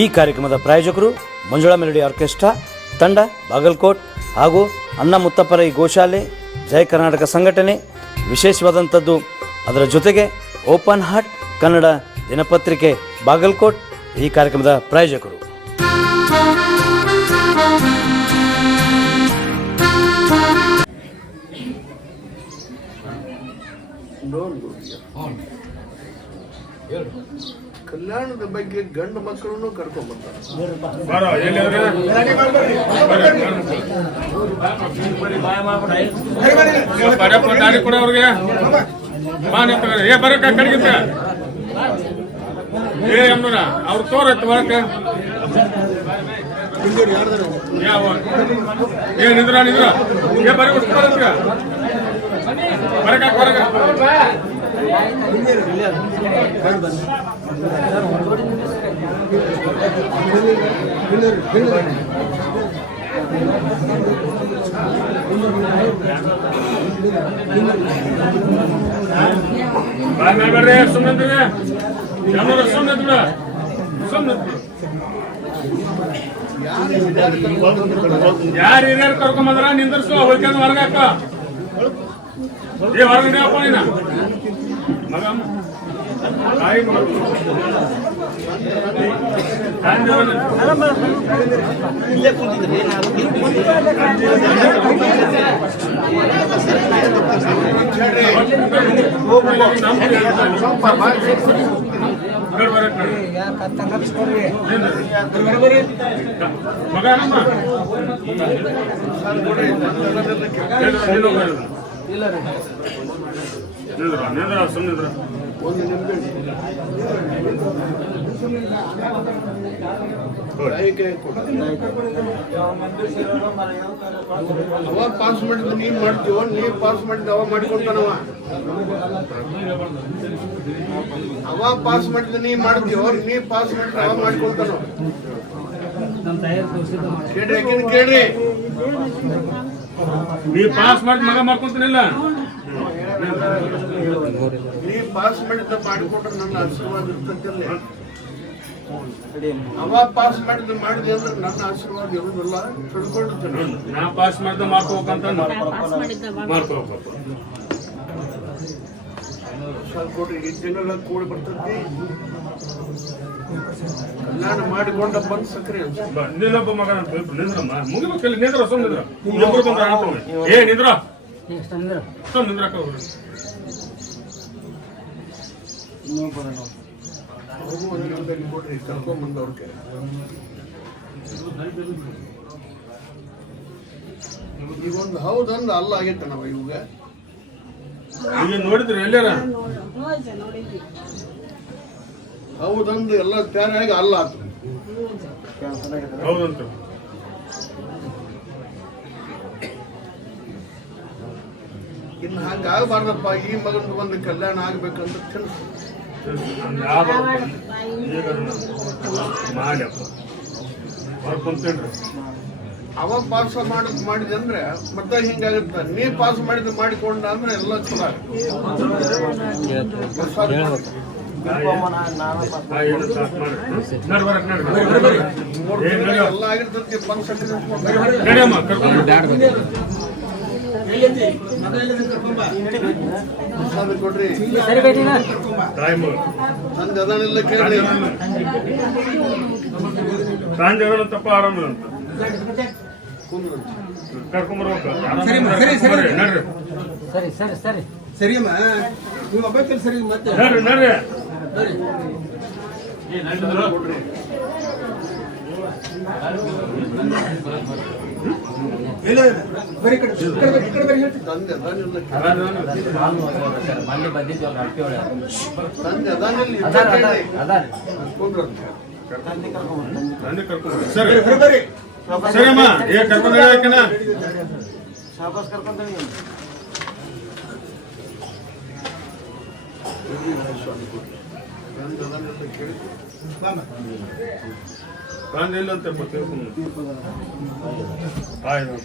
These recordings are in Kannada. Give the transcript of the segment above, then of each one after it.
ಈ ಕಾರ್ಯಕ್ರಮದ ಪ್ರಾಯೋಜಕರು ಮಂಜುಳಾ ಮೆಲೋಡಿ ಆರ್ಕೆಸ್ಟ್ರಾ ತಂಡ ಬಾಗಲಕೋಟ್ ಹಾಗೂ ಅನ್ನ ಮುತ್ತಪ್ಪರೈ ಗೋಶಾಲೆ ಜಯ ಕರ್ನಾಟಕ ಸಂಘಟನೆ. ವಿಶೇಷವಾದಂಥದ್ದು ಅದರ ಜೊತೆಗೆ ಓಪನ್ ಹಾರ್ಟ್ ಕನ್ನಡ ದಿನಪತ್ರಿಕೆ ಬಾಗಲಕೋಟ್ ಈ ಕಾರ್ಯಕ್ರಮದ ಪ್ರಾಯೋಜಕರು. ಕಲ್ಯಾಣದ ಬಗ್ಗೆ ಗಂಡು ಮಕ್ಕಳನ್ನು ಕರ್ಕೊಂಡ್ಬರ್ತಾರೆ. ಅವ್ರು ತೋರತ್ತೆ ಒಳಕ ನಿಂದ್ರ ನಿಂದ್ರ ಬರಕ ಬರ್ರಿ ಸುಮ್ಮನೆ ಯಾರು ಹಿರಿಯರು ಕರ್ಕೊಂಬಂದ್ರ ನಿಂದರ್ಸು ಉಳ್ಕೊಂಡು ಹೊರಗಾಕ ಹೊರಗಡೆ ಅಪ್ಪ ನೀನ ಮಗ ತಾಯಿ ಇಲ್ಲೇ ಕೂತಿದ್ರಿ ಮಗ ಸುಮ್ಮನಿದ್ರ ಅವ ಪಾಸ್ ಮಾಡಿದ ನೀನ್ ಮಾಡ್ತೀವ, ನೀವ್ ಪಾಸ್ ಮಾಡಿದ ಅವ ಮಾಡಿಕೊಡ್ತಾನವ. ಅವ ಪಾಸ್ ಮಾಡಿದ ನೀ ಮಾಡ್ತೀವ, ನೀ ಪಾಸ್ ಮಾಡಿದ ಅವ ಮಾಡಿಕೊಡ್ತಾನವ. ಕೇಳ್ರಿ ನೀ ಪಾಸ್ ಮಾಡಿ ಮಗ ಮಾಡ್ಕೊಂತೀನಿಲ್ಲ. ನೀ ಪಾಸ್ ಮಾಡಿದ ಮಾಡಿಕೊಟ್ರೆ ನನ್ನ ಆಶೀರ್ವಾದ ಇರ್ತಕ್ಕಲ್ಲ. ಅವ ಪಾಸ್ ಮಾಡಿದ ಮಾಡಿದೆ ಅಂದ್ರೆ ನನ್ನ ಆಶೀರ್ವಾದ ಇರುವುದಿಲ್ಲ, ತಿಳ್ಕೊಂಡಿರ್ತೇನೆ. ನಾ ಪಾಸ್ ಮಾಡಿದ ಮಾಡ್ಕೋಬೇಕಂತ ಮಾಡ್ಕೋಬೇಕು. ಸ್ವಲ್ಪ ಈ ತಿಂಗಳ ಕೂಡಿ ಬರ್ತೈತಿ. ನಾನು ಮಾಡಿಕೊಂಡ ಬಂದ್ ಸಕ್ರೆ ನಿಲ್ಲೊಬ್ಬ ಮಗ ನಿಂದ್ರಮ್ಮ ಮುಗಿಬೇಕಲ್ಲಿ ನಿಂದ್ರ ಸುಮ್ಮನಿದ್ರ ಏ ನಿಂದ್ರ ನಿಂದ್ರಕ್ಕ ಕೊಡ್ರಿ ಕರ್ಕೊಂಡ್ಬಂದವ್ರಿಗೆ. ಈಗೊಂದು ಹೌದಂದ ಅಲ್ಲ ಆಗೈತೆ ನಾವ ಇವಾಗ ಈಗ ನೋಡಿದ್ರಿ ಎಲ್ಲಾರ ಹೌದಂದು ಎಲ್ಲ ತಯಾರಾಗಿ ಅಲ್ಲ ಆತು. ಹೌದಂತ ಇನ್ನು ಹಂಗ ಆಗಬಾರ್ದಪ್ಪ. ಈ ಮಗನ ಒಂದು ಕಲ್ಯಾಣ ಆಗ್ಬೇಕಂತ ತಿಳಿಸ್ ಮಾಡ್ಯಪ್ಪ ಬರ್ಕೊಂತೇನ್ರಿ. ಅವ ಪಾಸ್ ಮಾಡಿದೆ ಅಂದ್ರೆ ಮತ್ತೆ ಹಿಂಗಾಗುತ್ತೆ. ನೀ ಪಾಸ್ ಮಾಡಿದ ಮಾಡಿಕೊಂಡ ಅಂದ್ರೆ ಎಲ್ಲ ಚಲೋ ಎಲ್ಲ ಆಗಿರ್ತದೆ. ಬಂದ್ ಕೊಡ್ರಿ ನಂದು ಅದನ್ನೆಲ್ಲ ಕೇಳಿ ತಪ್ಪ ಆರಾಮ ಅಂತ ಕರ್ಕೊಂಬರ್ಬೇಕು. ಸರಿ ಸರಿ ಸರಿ ಸರಿ ಅಮ್ಮ ನೀವು ಒಬ್ಬ ಸರಿ ಮತ್ತೆ ನಡ್ರಿ ಬರೀ ಕಡೆ ಬರೀ ಹೇಳ್ತೀನಿ. ತಂದೆ ಅದನ್ನೆಲ್ಲ ಮೊನ್ನೆ ಬಂದಿದ್ವಿ ತಂದೆ ಅದನ್ನೆಲ್ಲ ಸರಿ ಸರಿಯಮ್ಮ ಕರ್ಕೊಂಡ್ ಯಾಕೆನ ಶಾಬಾಸ್ ಕರ್ಕೊಂತಾನೆ. ಕೇಳಿ ಕಾಣಿಲ್ಲ ಅಂತ ಆಯ್ತು.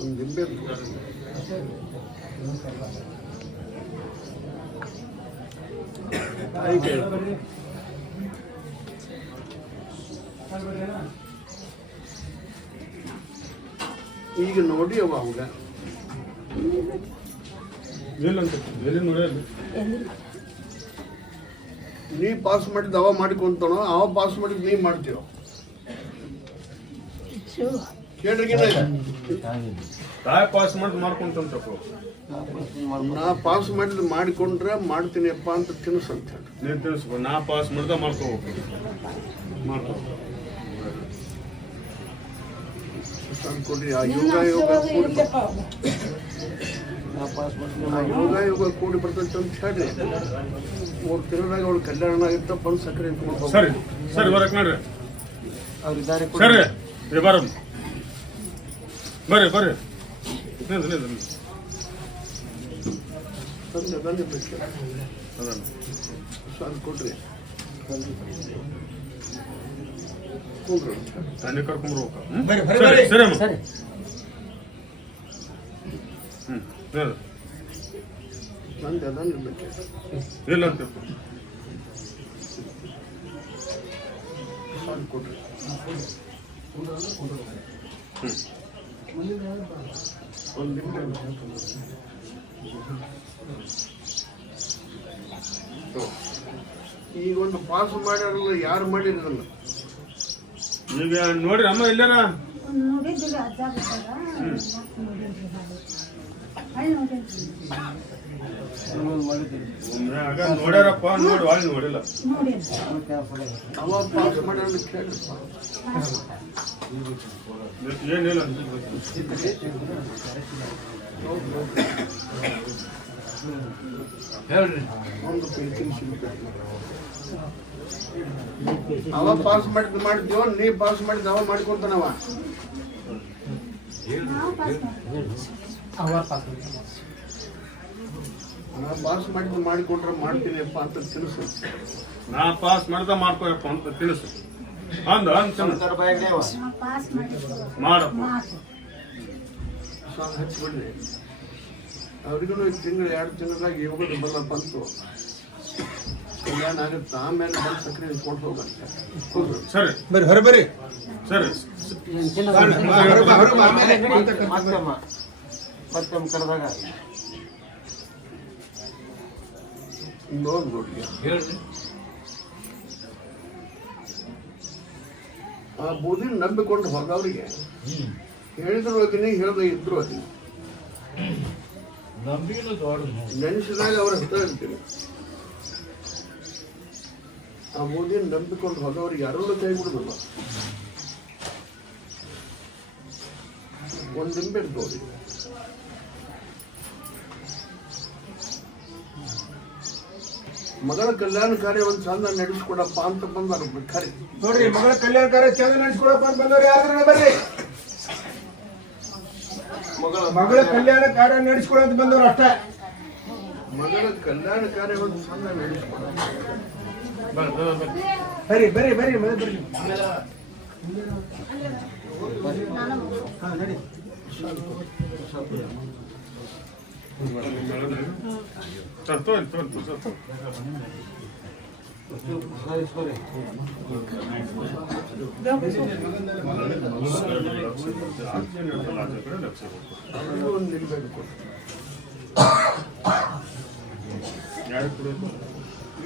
ಒಂದು ದಿಂಬೆ ಈಗ ನೋಡಿ ಅವ ಅವಾಗ ಇಲ್ಲಂತ ಎಲ್ಲಿ ನೋಡಿಲ್ಲ ನೀ ಪಾಸ್ ಮಾಡಿದ್ದು ಅವ ಮಾಡಿಕೊಂತಾನೋ ಅವ ಪಾಸ್ ಮಾಡಿದ್ದು ನೀ ಮಾಡ್ತೀವ ಕೇಳ್ರಿಗಿನ ತಾಯಿ ಪಾಸ್ ಮಾಡಿ ಮಾಡ್ಕೊಂತಂತಪ್ಪ ನಾ ಪಾಸ್ ಮಾಡಿದ್ದು ಮಾಡಿಕೊಂಡ್ರೆ ಮಾಡ್ತೀನಿಯಪ್ಪ ಅಂತ ತಿನ್ಸಂತ ಹೇಳಿ ನೀನು ತಿಳಿಸ್ಕೊ ನಾ ಪಾಸ್ ಮಾಡ್ದ ಮಾಡ್ಕೊ ಹೋಗ್ಬೇಕು ಮಾಡ್ಕೊ ಕೊಡ್ರಿ ಆ ಯೋಗ ಕೂಡಿ ಬರ್ತೈತೆ ಅಂತ ಹೇಳ್ರಿ 3 ತಿಂಗಳಾಗ ಅವ್ಳು ಕಲ್ಯಾಣ ಆಗಿತ್ತಪ್ಪ ಒಂದು ಸಕ್ಕರೆ ಸರಿ ಸರಿ ಬರಕ್ ನೋಡ್ರಿ ಸರಿ ಬರಮ್ ಬರ್ರಿ ಬರ್ರಿ ಕೊಡ್ರಿ ತಂದೆ ಕರ್ಕೊಂಡ್ರು ಬರ್ರಿ ಸರಿ ನಂದು ಅದನ್ನ ಇರ್ಬೇಕು ಇಲ್ಲ ಅಂತ ಕೊಡ್ರಿ ಈಗ ಒಂದು ಪಾಸ್ ಮಾಡ್ಯಾರಲ್ಲ ಯಾರು ಮಾಡಿರಲ್ಲ ಈಗ ನೋಡ್ರಿ ಅಮ್ಮ ಎಲ್ಲಾರ ನೋಡಿದ್ದಿಲ್ಲ ಅಜ್ಜ ನೋಡ್ಯಾರಪ್ಪ ನೋಡಿ ವಾಳಿ ನೋಡಿಲ್ಲ ಅವ ಪಾಸ್ ಮಾಡ್ಯಾರ ಕೇಳ್ರಪ್ಪ ಏನಿಲ್ಲ ಒಂದು ಅವ ಪಾಸ್ ಮಾಡಿದ್ವ ನೀ ಪಾಸ್ ಮಾಡಿದ ಅವ ಮಾಡ್ಕೊಂತಾನವ ನಾ ಪಾಸ್ ಮಾಡಿದ್ದು ಮಾಡಿಕೊಟ್ರೆ ಮಾಡ್ತೀನಿಯಪ್ಪ ಅಂತ ತಿಳಿಸು ನಾ ಪಾಸ್ ಮಾಡ್ದ ಮಾಡ್ಕೋಯಪ್ಪ ಅಂತ ತಿಳಿಸು ಅಂದ ಮಾಡಪ್ಪ ಸಾಂಗ್ ಹಚ್ಚಿಬಿಡ್ರಿ ಅವ್ರಿಗೂ 1 ತಿಂಗಳು 2 ತಿಂಗಳಾಗ ಯೋಗದ ಬಲ್ಲ ಬಂತು ಕಲ್ಯಾಣ ಆಗುತ್ತೆ ಆಮೇಲೆ ಬಂದು ಸಕ್ಕರೆ ಕೊಟ್ಟು ಹೋಗಂತ ಸರಿ ಬರ್ರಿ ಹೊರ ಬರ್ರಿ ಸರಿ ನೋಡಿ ಆ ಬೂದಿನ ನಂಬಿಕೊಂಡು ಹೋದವ್ರಿಗೆ ಹೇಳಿದ್ರು ಅದೀನಿ ಹೇಳ್ದೆ ಇದ್ರು ಅದೀನಿ ನೆನೆಸಿದಾಗ ಅವ್ರ ಹತ್ರ ಇರ್ತೀನಿ ಆ ಬೂದಿನ ನಂಬಿಕೊಂಡು ಹೋದವ್ರಿಗೆ ಯಾರೂ ಕೈ ಬಿಡುದಿಲ್ಲ ಒಂದು ನಿಂಬೆ ನೋಡಿ ಮಗಳ ಕಲ್ಯಾಣ ಕಾರ್ಯ ಒಂದು ಚಂದ ನಡೆಸ್ಕೊಡಪ್ಪ ಅಂತ ಬಂದಾರ ಖರೆ ನೋಡ್ರಿ ಮಗಳ ಕಲ್ಯಾಣ ಕಾರ್ಯ ಚಂದ ನಡೆಸ್ಕೊಡಪ್ಪ ಅಂತ ಬಂದವ್ರು ಯಾರು ಬರ್ರಿ ಮಗಳ ಕಲ್ಯಾಣ ಕಾರ್ಯ ನಡೆಸ್ಕೊಡ ಅಂತ ಬಂದವ್ರು ಅಷ್ಟೇ ಮಗಳ ಕಲ್ಯಾಣ ಕಾರ್ಯ ಒಂದು ಚಂದ ನಡೆಸ್ಕೊಡ ಬರ್ರಿ ಬರ್ರಿ ಬರ್ರಿ ಮನೆ ಬರ್ರಿ ನಡಿ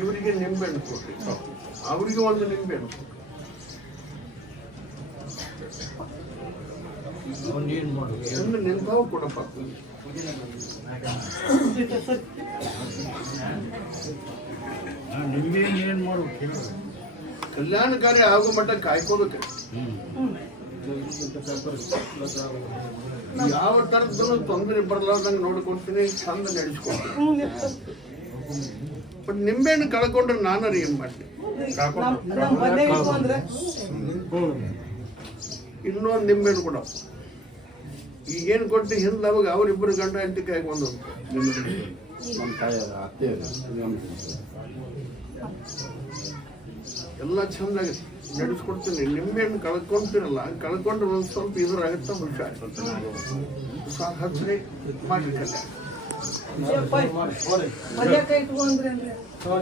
ಇವರಿಗೆ ನಿಂಬೆಹಣ್ಣು ಕೊಡ್ರಿ ಅವರಿಗೆ ಒಂದು ನಿಂಬೆಹಣ್ಣು ಕೊಡ್ರಿ ಒಂದು ನಿಂತಾವು ಕೊಡಪ್ಪ ಏನ್ ಮಾಡ್ಬೇಕು ಕಲ್ಯಾಣ ಕಾರ್ಯ ಆಗೋ ಮಟ್ಟ ಕಾಯ್ಕೋಬೇಕು ಯಾವ ತರದ್ದು ತೊಂದರೆ ಬರಲಾರ್ದಂಗೆ ನೋಡ್ಕೊಡ್ತೀನಿ ಚಂದ ನಡೆಸ್ಕೊಡ್ತೀನಿ ಬಟ್ ನಿಂಬೆಹಣ್ಣು ಕಳ್ಕೊಂಡ್ರೆ ನಾನು ಏನ್ ಮಾಡ್ತೀನಿ ಇನ್ನೊಂದು ನಿಂಬೆಹಣ್ಣು ಕೊಡಪ್ಪ ಈಗೇನು ಕೊಟ್ಟು ಹಿಂದವಾಗ ಅವರಿಬ್ಬರು ಗಂಡ ಹೆಂಡತಿ ಕೈಗೆ ಒಂದು ಎಲ್ಲ ಚಂದಾಗಿ ನಡೆಸ್ಕೊಡ್ತೀನಿ ನಿಂಬೆಹಣ್ಣು ಕಳ್ಕೊಂತೀರಲ್ಲ ಕಳ್ಕೊಂಡ್ರೆ ಒಂದು ಸ್ವಲ್ಪ ಇದ್ರಾಗುತ್ತಾ ಹುಷಾರು ಹಚ್ಚರಿ ಮಾಡಿ ಕಲ್ಯಾಣ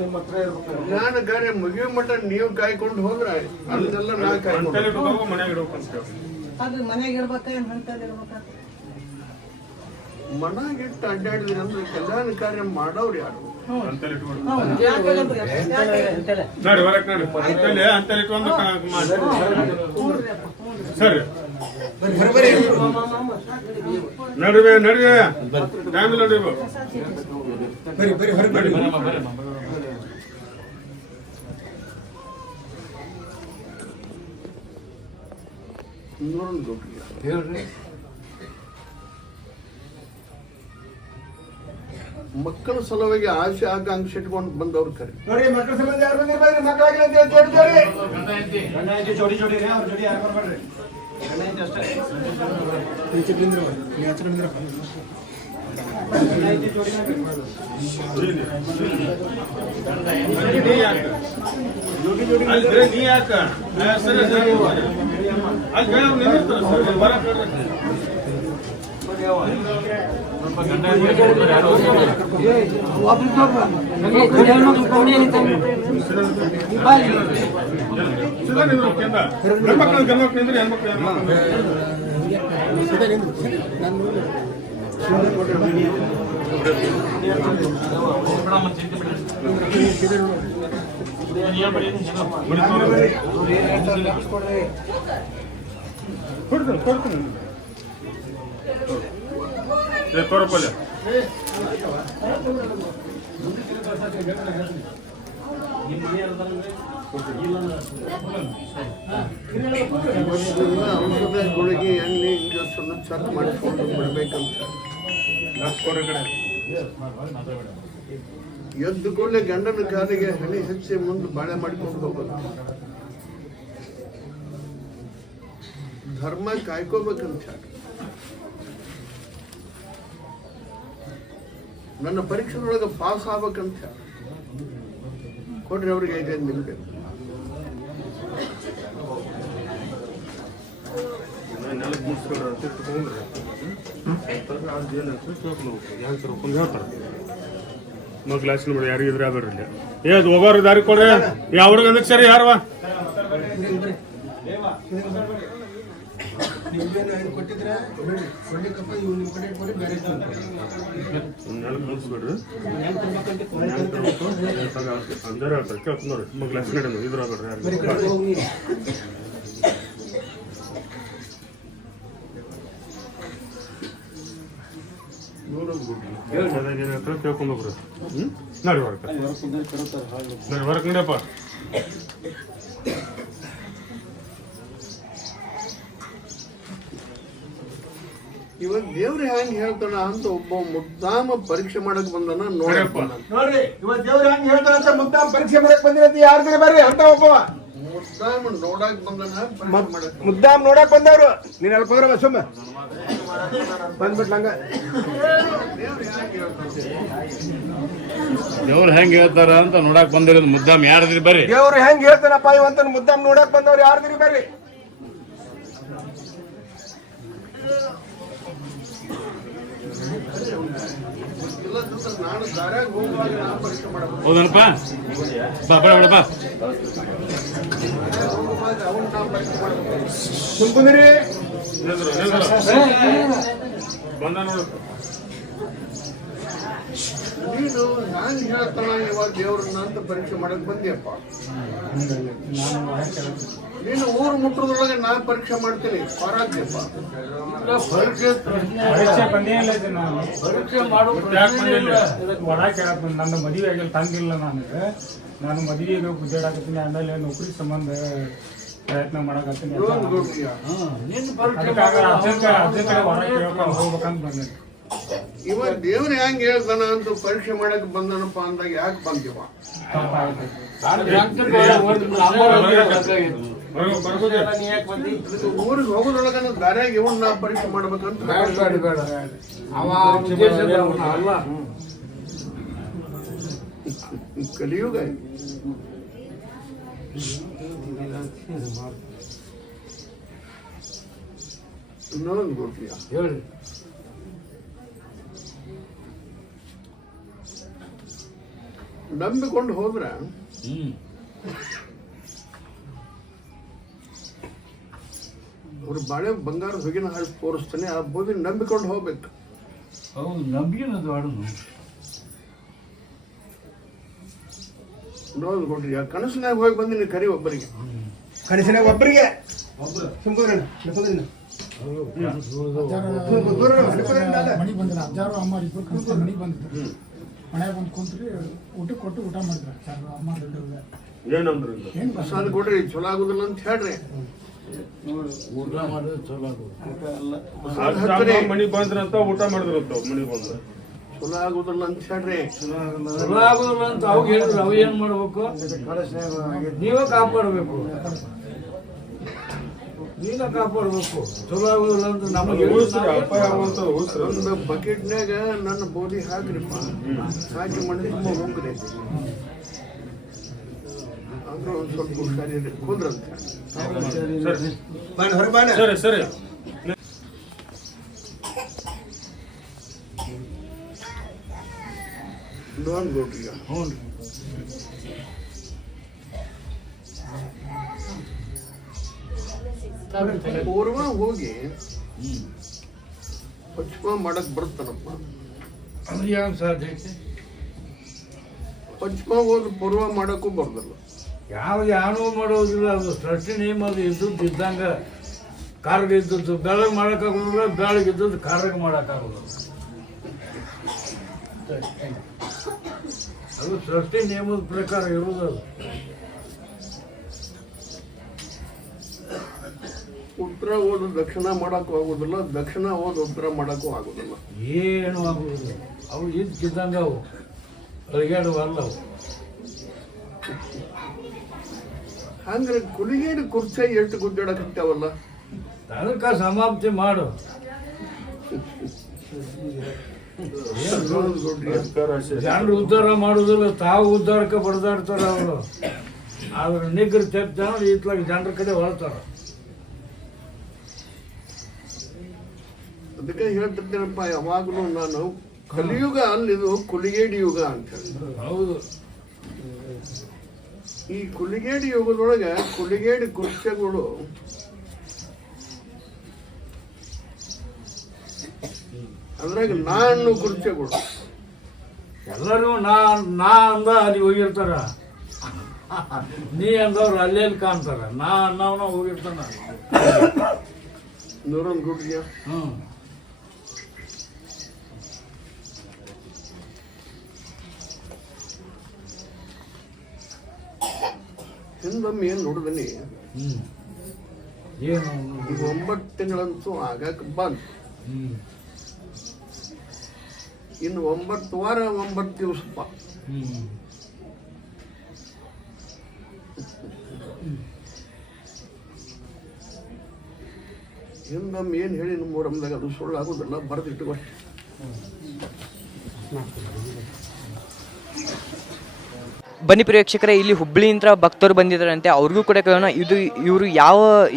ನಿಮ್ಮ ಹತ್ರ ಇರ್ಬೇಕು. ನಾನು ಗಾರೆ ಮುಗಿಯೋ ಮಟ್ಟ ನೀವು ಕಾಯ್ಕೊಂಡು ಹೋದ್ರೆ ಅದನ್ನೆಲ್ಲ ನಾ ಕಾಯ್ಕೊಂಡು ಅಂತಲ್ಲಿ ಇಟ್ಕೊಂಡು ಮನ್ಯಾಗ ಇಡ್ಬೇಕಂತ ಹೇಳಿ. ಅದು ಮನೆಗೆ ಇಡ್ಬೇಕ ಏನ್ ಹಂತಲ್ಲಿ ಇಡ್ಬೇಕ? ಮನಾಗಿಟ್ಟು ಅಡ್ಡಾಡಿದ್ರಿ ಅಂದ್ರೆ ಕಲ್ಯಾಣ ಕಾರ್ಯ ಮಾಡೋರು ಯಾರು? ಅಂತಲ್ಲಿ ಇಟ್ಕೊಂಡು ಯಾಕಂದ್ರೆ ನೋಡಿ ಹೊರಕ್ ನೋಡಿ ಅಂತಲ್ಲಿ ಇಟ್ಕೊಂಡು ಮಾಡಿ ಸರಿ ನಡುವೆ ನಡುವೆ ಟೈಮ್ ನೋಡಿ ಬರ್ರಿ ಹೊರಗೆ ನೋಡೋಣ ಹೇಳ್ರಿ. ಮಕ್ಕಳ ಸಲುವಾಗಿ ಆಸೆ ಆಕಾಂಕ್ಷೆ ಇಟ್ಕೊಂಡು ಬಂದವ್ರು ಕರೆ. ನೋಡ್ರಿ ಮಕ್ಕಳ ಸಂಬಂಧ ಯಾರು ಬಂದಿರಿ ಬರ್ರಿ ಮಕ್ಕಳಾಗಿಲ್ಲ ಅಂತ ಹೇಳಿ ಜೋಡಿ ನೀ ಯಾಕ ಸರಿ ಅಲ್ಲಿ ನಿಂದಿರ್ತಾರ ಸರ್ ಬರಕ್ ಹೆಣ್ಮಕ್ಳು ಗಂಡ್ಮಕ್ಳು ನಿಂದ್ರಿ ಹೆಣ್ಮಕ್ಳು ಕೊಡ್ತೀನಿ ತೋರಪ್ಪಲ್ಲ ಔಷಧ ಗುಳಿಗೆ ಎಣ್ಣೆ ಇಂಜೆಕ್ಷನ್ ಚೆಕ್ ಮಾಡಿಕೊಂಡು ಬಿಡ್ಬೇಕಂತ ಎದ್ದು ಕೂಡಲೇ ಗಂಡನ ಕಾಲಿಗೆ ಹಣಿ ಹಚ್ಚಿ ಮುಂದೆ ಬಾಳೆ ಮಾಡಿಕೊಂಡು ಹೋಗೋದು. ಧರ್ಮ ಕಾಯ್ಕೋಬೇಕಂತ ನನ್ನ ಪರೀಕ್ಷೆಯೊಳಗೆ ಪಾಸ್ ಆಗ್ಬೇಕಂತ ಕೊಡ್ರಿ ಅವ್ರಿಗೆ 5 ನಿಲ್ಬೇಕು. ನಾವು ಕ್ಲಾಸ್ ನೋಡಿ ಯಾರಿಗಿದ್ರೆ ಯಾವ್ದ್ರಿ ಏ ಅದು ಹೋಗೋರು ದಾರಿ ಕೊಡ್ರಿ ಯಾವ ಹುಡುಗ ಅಂದಕ್ಕೆ ಸರಿ ಯಾರವ ಕೊಟ್ಟಿದ್ರೆ ಕೊಡ್ಲಿಕ್ಕಪ್ಪ ಇವ್ ನಿಮ್ ಕಡೆ ಇಟ್ಕೊಡಿ ಬೇರೆ ಮುಗಿಸ್ಬಿಡ್ರಿ ಅಂದ್ರೆ ಕೇಳ್ತ ನೋಡ್ರಿ ನಮ್ಮ ಕ್ಲಾಸ್ ನಡೆ ಇದ್ರ ಯಾರು ಕೇಳ್ಕೊಂಡೋಗ್ರಿ ನೋಡಿ ಹೊರಕ ನೋಡಿ ಹೊರಕ್ ನಡಿಯಪ್ಪ ಇವನ್ ದೇವ್ರು ಹೆಂಗ್ ಹೇಳ್ತಾನ ಅಂತ ಒಬ್ಬ ಮುದ್ದಾಮ ಪರೀಕ್ಷೆ ಮಾಡಕ್ ಬಂದನ ನೋಡಪ್ಪ. ನೋಡ್ರಿ ಇವತ್ತು ದೇವ್ರು ಹೆಂಗ್ ಹೇಳ್ತಾರಂತ ಮುದ್ದಾಂ ಪರೀಕ್ಷೆ ಮಾಡಕ್ ಬಂದಿರಂತ ಯಾರ್ದಿರಿ ಬರ್ರಿ ಅಂತ ಒಬ್ಬವ ಮುದ್ದಾಮ ನೋಡಕ್ ಬಂದನ ಪರೀಕ್ಷೆ ಮಾಡಕ್ ಮುದ್ದಾಂ ನೋಡಕ್ ಬಂದವ್ರು ನೀನ್ ಅಲ್ಲಿ ಹೋದ್ರ ಸುಮ್ಮ ಬಂದ್ಬಿಟ್ಲಂಗ ದೇವ್ರು ಹೆಂಗ್ ಹೇಳ್ತಾರ ಅಂತ ನೋಡಕ್ ಬಂದಿರೋದು ಮುದ್ದಾಮ್ ಯಾರದ್ರಿ ಬರ್ರಿ ದೇವ್ರು ಹೆಂಗ್ ಹೇಳ್ತಾನಪ್ಪ ಇವಂತ ಮುದ್ದಾಂ ನೋಡಕ್ ಬಂದವ್ರು ಯಾರ್ದಿರಿ ಬರ್ರಿ ನಾನು ದಾರ್ಯಾಗ ಹೋಗುವಾಗ ನಾ ಪರೀಕ್ಷೆ ಮಾಡಬೇಕು. ಹೌದನಪ್ಪ ಬಾ ಬೇಡಪ್ಪ ಹೋಗುವಾಗ ಅವನ್ ನಾ ಪರೀಕ್ಷೆ ಮಾಡಬೇಕು. ಸುಮ್ಕುಂದ್ರಿ ಬಂದ ನೋಡು ನೀನು ಹ್ಯಾಂಗ್ ಹೇಳ್ತಾನ ಇವಾಗ ದೇವ್ರನ್ನ ಅಂತ ಪರೀಕ್ಷೆ ಮಾಡಕ್ ಬಂದಿಯಪ್ಪ. ನೀನು ಊರು ಮುಟ್ಟದ್ರೊಳಗೆ ನಾ ಪರೀಕ್ಷೆ ಮಾಡ್ತೀನಿ ಪರಾಗ್ಯಪ್ಪ. ಪರೀಕ್ಷೆ ಬಂದೇ ಇಲ್ಲ ಇದು ನಾನು ಪರೀಕ್ಷೆ ಒಳ ಕೇಳಕ್ ನನ್ನ ಮದುವೆ ಆಗಿಲ್ಲ ತಂದಿಲ್ಲ ನಾನು ಮದುವೆಗೆ ಗುದ್ದಾಡಕತ್ತೀನಿ ಆಮೇಲೆ ನೌಕರಿ ಸಂಬಂಧ ಪ್ರಯತ್ನ ಮಾಡಕತ್ತೀನಿ ಅರ್ಜೆಂಟ್ ಹೊರ ಕೇಳ್ಕೊಂಡು ಹೋಗ್ಬೇಕಂತ ಬಂದೆ ಇವಾಗ ದೇವ್ರ ಹೆಂಗ್ ಹೇಳ್ತಾನ ಅಂತ ಪರೀಕ್ಷೆ ಮಾಡಕ್ ಬಂದನಪ್ಪ ಅಂದಾಗ ಯಾಕೆ ಬಂದಿವ? ಊರಿಗೆ ಹೋಗೋದ್ರೊಳಗ ದಾರ್ಯಾಗ ಇವನ್ ನಾ ಪರೀಕ್ಷೆ ಮಾಡ್ಬೇಕಂತ ಕಲಿಯುಗ ಇನ್ನೊಂದು ಗೊತ್ತಿಲ್ಲ ಹೇಳ್ರಿ ನಂಬಿಕೊಂಡು ಹೋದ್ರೆ ಅವ್ರ ಬಾಳೆ ಬಂಗಾರ ಹೊಗಿನ ಹಾಕಿ ತೋರಿಸ್ತಾನೆ. ಆ ಬೋಧಿ ನಂಬಿಕೊಂಡು ಹೋಗ್ಬೇಕು. ಹೌದು, ನಂಬಿಕೆನ ದೊಡ್ಡದು. ನೋಡ್ ಕೊಡ್ರಿ, ಕನಸಿನಾಗ ಹೋಗಿ ಬಂದಿನಿ ಕರಿ ಒಬ್ಬರಿಗೆ. ಕನಸಿನಾಗ ಒಬ್ಬರಿಗೆ ಮನೆಗೆ ಬಂದಿರ ಅಜ್ಜಾರು ಅಮ್ಮ ಇಬ್ಬರು ಕನಸ ಮನೆಗೆ ಬಂದಿದ್ರು. ಮನೆಗೆ ಬಂದು ಕುಂತ್ರಿ ಊಟ ಕೊಟ್ಟು ಊಟ ಮಾಡಿದ್ರು ಅಜ್ಜಾರು ಅಮ್ಮ ದೊಡ್ಡವ್ರಿಗೆ. ಏನಂದ್ರೆ ಪ್ರಸಾದ ಕೊಡ್ರಿ, ಚಲೋ ಆಗುದಿಲ್ಲ ಅಂತ ಹೇಳ್ರಿ. ಊಟ ಮಾಡಿದ್ರೆ ಚಲೋ ಮನಿಗ್ ಬಂದ್ರಂತ ಊಟ ಮಾಡಿದ್ರಂತ ಮನಿಗ್ ಬಂದ್ರೆ ಚಲೋ ಆಗುದಿಲ್ಲ ಅಂತ ಹೇಳ್ರಿ. ಚಲೋ ಆಗೋದಿಲ್ಲ ಅಂತ ಅವಾಗ ಹೇಳಿದ್ರು. ಅವು ಏನ್ ಮಾಡ್ಬೇಕು? ನೀವೇ ಕಾಪಾಡಬೇಕು. ನೀವೇ ಕಾಪಾಡಬೇಕು. ಚಲೋ ಆಗೋದಿಲ್ಲ ಅಂತ ನಮಗೆ ಒಂದು ಬಕೆಟ್ನಾಗ ನನ್ನ ಬೋಧಿ ಹಾಕ್ರಿಪ್ಪ, ಹಾಕಿ ಮಂಡಿ ಹೋಗ್ರಿ ಅಂದ್ರೆ ಒಂದ್ ಸ್ವಲ್ಪ ಹುಷಾರಿ ಕುಂದ್ರಂತ. ಸರಿ ಸರಿ. ನೋಡ್ಕೊಡ್ರಿ. ಪೂರ್ವ ಹೋಗಿ ಪಶ್ಚಿಮ ಮಾಡಕ್ ಬರುತ್ತಾನಪ್ಪ. ಅಂದ್ರೆ ಯಾವ ಸಾಧ್ಯ ಐತಿ? ಪಶ್ಚಿಮ ಹೋಗಿ ಪೂರ್ವ ಮಾಡಕ್ಕೂ ಬರ್ದಲ್ಲ. ಯಾವೂ ಮಾಡೋದಿಲ್ಲ. ಅದು ಸೃಷ್ಟಿ ನೇಮ್ ಅದು ಇದ್ದದ್ದು ಇದ್ದಂಗ. ಕಾರ್ಗೆ ಇದ್ದದ್ದು ಬೆಳಗ್ಗೆ ಮಾಡೋಕ್ಕಾಗೋದಿಲ್ಲ, ಬೆಳಗ್ಗೆ ಇದ್ದದ್ದು ಕಾರ್ಗೆ ಮಾಡೋಕ್ಕಾಗೋದಿಲ್ಲ. ಅದು ಸೃಷ್ಟಿ ನಿಯಮದ ಪ್ರಕಾರ ಇರುವುದದು. ಉತ್ತರ ಓದು ದಕ್ಷಿಣ ಮಾಡಕ್ಕೂ ಆಗೋದಿಲ್ಲ, ದಕ್ಷಿಣ ಓದು ಉತ್ತರ ಮಾಡಕ್ಕೂ ಆಗೋದಿಲ್ಲ. ಏನು ಆಗುವುದಿಲ್ಲ. ಅವು ಇದ್ದಂಗ ಅವು ಅಳಿಗಾಡುವಲ್ಲ ಅವು. ಹಂಗ್ರೆ ಕುಲಿಗೇಡಿ ಕುರ್ಚಿ ಎಷ್ಟು ಗುದ್ದಾಡಕತ್ತಾವಲ್ಲ. ಅದಕ್ಕೆ ಸಮಾಪ್ತಿ ಮಾಡು. ಜನರು ಉದ್ಧಾರ ಮಾಡುದಿಲ್ಲ, ತಾವು ಉದ್ಧಾರಕ್ಕೆ ಬಡ್ದಾಡ್ತಾರ ಅವರು. ಆದ್ರೆ ನಿಗ್ರು ತೆಪ್ಪ ಇತ್ಲಾಗ ಜನರ ಕಡೆ ಹೊಳ್ತಾರ. ಅದಕ್ಕೆ ಹೇಳ್ತಿರ್ತೇನಪ್ಪ ಯಾವಾಗಲೂ ನಾನು, ಕಲಿಯುಗ ಅಲ್ಲಿದು ಕುಲಿಗೇಡಿ ಯುಗ ಅಂತ ಹೇಳಿ. ಹೌದು. ಈ ಕುಲಿಗೇಡಿ ಯುಗದೊಳಗೆ ಕುಲಿಗೇಡಿ ಕುರ್ಚೆಗಳು ಅದ್ರಾಗ ನಾನು ಕುರ್ಚೆಗಳು ಎಲ್ಲರೂ ನಾ ಅಂದ ಅಲ್ಲಿ ಹೋಗಿರ್ತಾರ, ನೀ ಅಂದವ್ರು ಅಲ್ಲೇಲಿ ಕಾಣ್ತಾರ. ನಾ ಅನ್ನವನ ಹೋಗಿರ್ತಾನ. ನೂರೊಂದು ಗುಡ್ಗೆ ಹಿಂದೊಮ್ಮೆ ಏನ್ ನೋಡಿದನಿ, ಏನು ಈಗ 9 ತಿಂಗಳಂತೂ ಆಗಕ್ ಬಂತು. ಇನ್ನು 9 ವಾರ 9 ದಿವಸಪ್ಪ. ಹಿಂದೊಮ್ಮೆ ಏನ್ ಹೇಳಿ ಮೂರಮ್ದಾಗ ಅದು ಸುಳ್ಳು ಆಗುದಿಲ್ಲ, ಬರೆದಿಟ್ಟು ಅಷ್ಟೇ. ಬನ್ನಿ ಪ್ರೇಕ್ಷಕರೇ, ಇಲ್ಲಿ ಹುಬ್ಳಿಯಿಂದ ಭಕ್ತರು ಬಂದಿದ್ದಾರಂತೆ. ಅವ್ರಿಗೂ ಕೂಡ ಕೇಳೋಣ, ಇವರು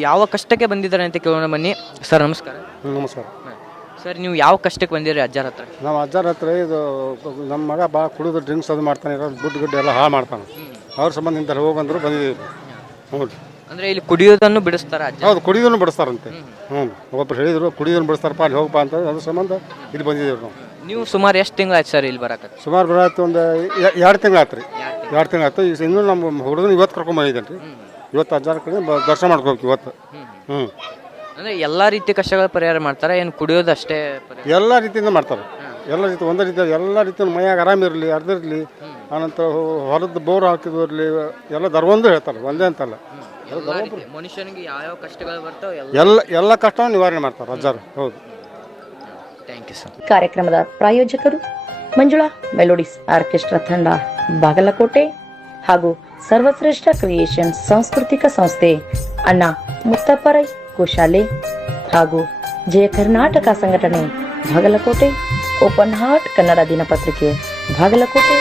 ಯಾವ ಕಷ್ಟಕ್ಕೆ ಬಂದಿದ್ದಾರೆ ಅಂತ ಕೇಳೋಣ. ಬನ್ನಿ ಸರ್, ನಮಸ್ಕಾರ. ನಮಸ್ಕಾರ ಸರ್, ನೀವು ಯಾವ ಕಷ್ಟಕ್ಕೆ ಬಂದಿರಿ ಅಜ್ಜಾರ ಹತ್ರ? ನಮ್ಮ ಅಜ್ಜಾರ ಹತ್ರ ಇದು ನಮ್ಮ ಮಗ ಭಾಳ ಕುಡಿದು ಡ್ರಿಂಕ್ಸ್ ಅದು ಮಾಡ್ತಾನೆ, ದುಡ್ಡು ಎಲ್ಲ ಹಾಳು ಮಾಡ್ತಾನೆ. ಅವ್ರ ಸಂಬಂಧ ಇಂಥ ಹೋಗಂದ್ರು ಬಂದಿದ್ದೀವಿ. ಹ್ಞೂ, ಅಂದರೆ ಇಲ್ಲಿ ಕುಡಿಯೋದನ್ನು ಬಿಡಿಸ್ತಾರ? ಹೌದು, ಕುಡಿಯೋದನ್ನು ಬಿಡಿಸ್ತಾರಂತೆ. ಒಬ್ಬರು ಹೇಳಿದ್ರು ಕುಡಿಯೋದನ್ನು ಬಿಡಿಸ್ತಾರಪ್ಪ, ಅಲ್ಲಿ ಹೋಗಪ್ಪ ಅಂತ. ಅದ್ರ ಸಂಬಂಧ ಇಲ್ಲಿ ಬಂದಿದ್ದೀವಿ ನಾವು. ನೀವು ಸುಮಾರು ಎಷ್ಟು ತಿಂಗಳಾಯ್ತು ಸರ್ ಇಲ್ಲಿ ಬರಕ್ಕೆ? ಸುಮಾರು ಬರತ್ತೆ ಒಂದು 2 ತಿಂಗಳಾಯ್ತು ರೀ. 2 ತಿಂಗಳಾಯ್ತು. ಈಗ ಇನ್ನೂ ನಮ್ಮ ಹುಡುಗನ ಇವತ್ತು ಕರ್ಕೊಂಬಂದಿದ್ದೇನೆ ರೀ. ಇವತ್ತು ಅಜ್ಜಾರ ಕಡೆ ದರ್ಶನ ಮಾಡ್ಕೋಬೇಕು ಇವತ್ತು. ಅಂದರೆ ಎಲ್ಲ ರೀತಿ ಕಷ್ಟಗಳ ಪರಿಹಾರ ಮಾಡ್ತಾರೆ, ಏನು ಕುಡಿಯೋದು ಅಷ್ಟೇ? ಎಲ್ಲ ರೀತಿಯಿಂದ ಮಾಡ್ತಾರೆ. ಎಲ್ಲ ರೀತಿ ಒಂದೇ ರೀತಿ ಎಲ್ಲ ರೀತಿಯ ಮೈಯಾಗ ಆರಾಮಿರಲಿ, ಅರ್ದಿರಲಿ, ಆನಂತರ ಹೊಲದ ಬೋರ್ ಹಾಕಿದ್ದು ಇರಲಿ, ಎಲ್ಲ ದರ್ವಂದು ಹೇಳ್ತಾರೆ, ಒಂದೇ ಅಂತಲ್ಲ. ಮನುಷ್ಯನಿಗೆ ಯಾವ ಕಷ್ಟಗಳು ಬರ್ತಾವೆ ಎಲ್ಲ ಕಷ್ಟವನ್ನು ನಿವಾರಣೆ ಮಾಡ್ತಾರೆ ಅಜ್ಜಾರು. ಹೌದು, ಥ್ಯಾಂಕ್ ಯು ಸರ್. ಕಾರ್ಯಕ್ರಮದ ಪ್ರಾಯೋಜಕರು ಮಂಜುಳಾ ಮೆಲೋಡಿಸ್ ಆರ್ಕೆಸ್ಟ್ರಾ ತಂಡ ಬಾಗಲಕೋಟೆ ಹಾಗೂ ಸರ್ವಶ್ರೇಷ್ಠ ಕ್ರಿಯೇಷನ್ ಸಾಂಸ್ಕೃತಿಕ ಸಂಸ್ಥೆ ಅಣ್ಣ ಮುತ್ತಪ್ಪರೈ ಗೋಶಾಲೆ ಹಾಗೂ ಜಯ ಕರ್ನಾಟಕ ಸಂಘಟನೆ ಬಾಗಲಕೋಟೆ, ಓಪನ್ ಹಾರ್ಟ್ ಕನ್ನಡ ದಿನಪತ್ರಿಕೆ ಬಾಗಲಕೋಟೆ.